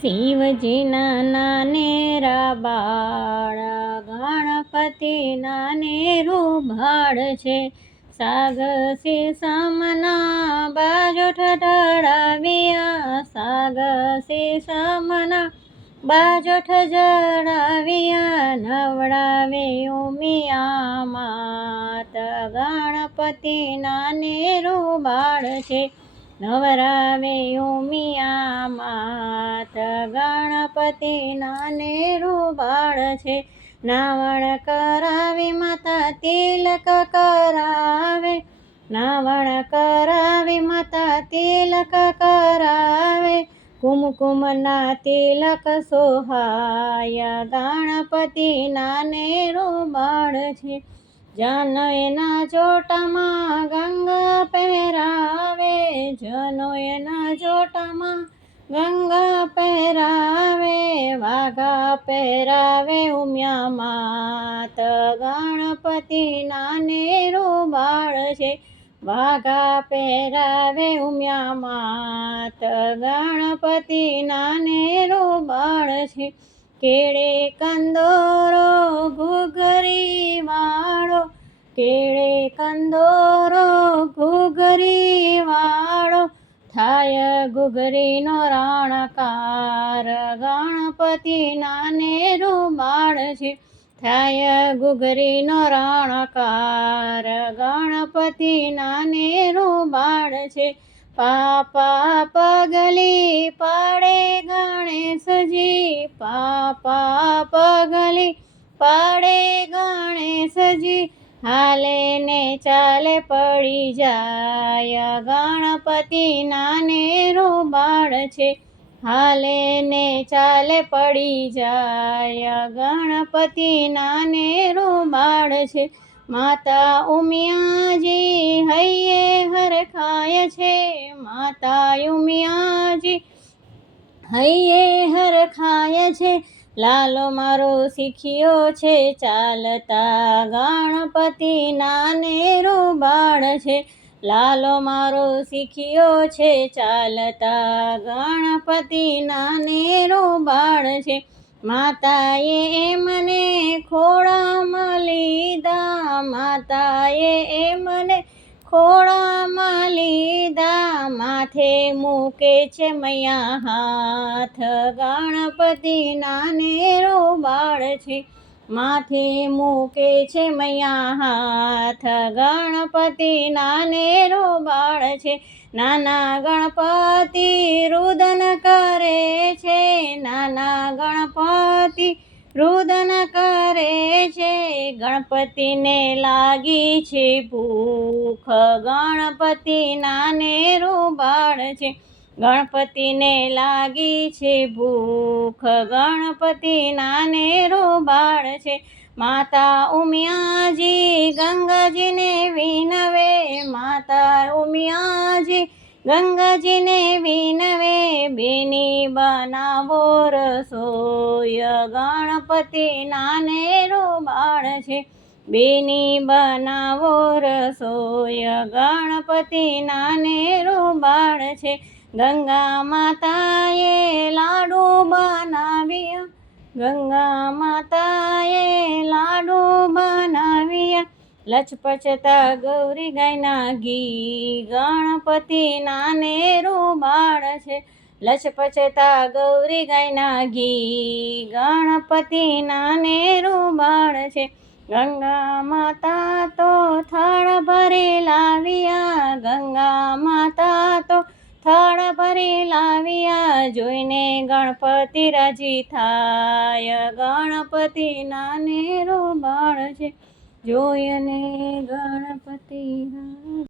શિવજીના નાનેરા બાળ ગણપતિના નેરું ભાડ છે. સાગસી સમના બાજો ઠઠડાવ્યા સાગસી સમના, બાજોઠ જડાવ્યા નવડાવે ઉમિયા માત ગણપતિના નેરું બાળ છે. નવરાવે ઉમિયા માત. ગણપતિના નેરું બાળ છે. નાવણ કરાવી, માતા તિલક કરાવે. નાવણ કરાવી, માતા તિલક કરાવે. કુમકુમના તિલક સોહાય. ગણપતિના નેરું બાળ છે. જનોયના ચોટામાં ગંગા પહેરાવે જનોયના ચોટામાં ગંગા પહેરાવે, વાઘા પહેરાવે ઉમિયા માત. ગણપતિના નેરું બાળ છે, વાઘા પહેરાવે ઉમિયા માત. ગણપતિના નેરું બાળ છે કેળે કંદોરો ઘૂઘરી વાળો કેળે કંદોરો ઘૂઘરી વાળો થાય ઘૂઘરીનો રાણકાર. ગણપતિના નેરું રૂમાળ છે, થાય ઘૂઘરીનો રાણકાર. ગણપતિના નેરું રૂમાળ છે પાપા પગલી પાડે ગણેશજી, પાપા પગલી પાડે ગણેશજી, હાલે ને ચાલે પડી જાય, ગણપતિ નાનેરો બાળ છે, હાલે ને ચાલે પડી જાય, ગણપતિ નેરું બાળ છે માતા ઉમિયાજી હૈયે હરખાય છે. માતા ઉમિયાજી હૈયે હરખાય છે. લાલો મારો શીખ્યો છે, ચાલતા ગણપતિ નેરું બાળ છે. લાલો મારો શીખ્યો છે, ચાલતા ગણપતિના નેરું બાળ છે. માતાએ મને ખોળામાં લીધા, માતાએ મને ખોળામાં લીધા, માથે મૂકે છે મૈયા હાથ. ગણપતિના નાનેરો બાળ છે. માથે મૂકે છે મૈયા હાથ. ગણપતિના નેરો બાળ છે. નાના ગણપતિ રુદન કરે છે. નાના ગણપતિ રુદન કરે છે. ગણપતિને લાગી છે ભૂખ. ગણપતિના નેરું બાળ છે. ગણપતિને લાગી છે ભૂખ ગણપતિના નેરું બાળ છે. માતા ઉમિયાજી ગંગાજીને વિનવે, માતા ઉમિયાજી ગંગાજીને વિનવે, બેની બનાવો રસોય ગણપતિના નેરું બાળ છે. બેની બનાવો રસોય ગણપતિના નેરું બાળ છે. ગંગા માતાએ લાડુ બનાવ્યા. ગંગા માતાએ લાડુ બનાવ્યા. લચપચતા ગૌરી ગાયના ઘી ગણપતિના નેરું બાળ છે. લચપચતા ગૌરી ગાયના ઘી ગણપતિના નેરું બાળ છે. ગંગા માતા તો થળ ભરી થળ લાવ્યા જોઈને ગણપતિ રાજી થાય. ગણપતિના નેરો બાળ છે. જોઈને ગણપતિ